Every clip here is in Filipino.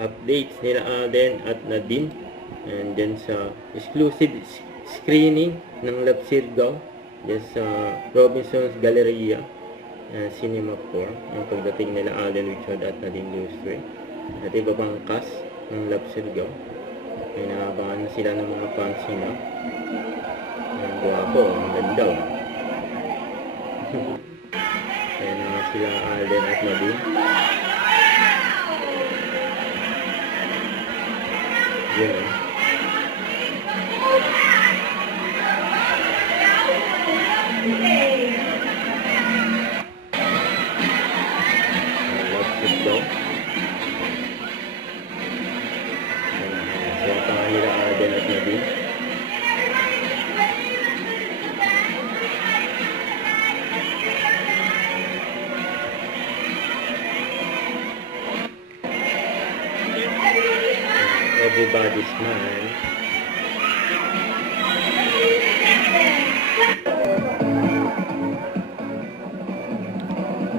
updates nila Alden at Nadine. And then sa exclusive screening ng Love Sirgaw dyan sa Robinson's Galleria, Cinema 4, ang pagdating nila Alden Richard at Nadine Lustre at iba pang cast ng Love Sirgaw. May naabangan na sila ng mga fans nila. Ang guwapo, ang ganda. Ayan na sila Alden at Nadine. Yun. Love Sirgaw. Sila pa nila Alden at Nadine. Everybody's mine.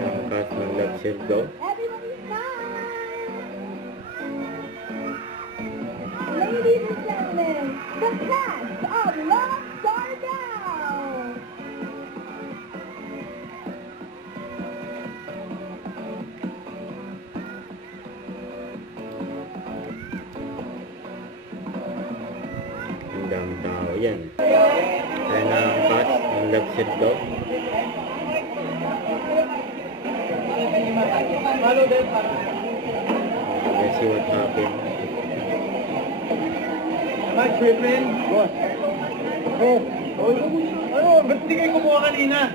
Ang cast ng Love Sirgaw. Ladies and gentlemen, the cast of Love Sirgaw! Ang daming tao yan. Kaya na ang cast ng Love Sirgaw. Let's see what happened. My boyfriend? Boss. Oh. Ano? Ba't di kayo kumuha kanina?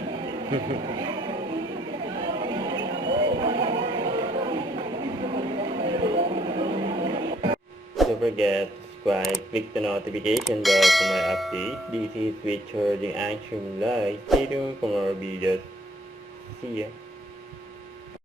Don't forget to subscribe, click the notification bell for my update. This is Richard, the Action Live. Stay tuned for more videos. See ya.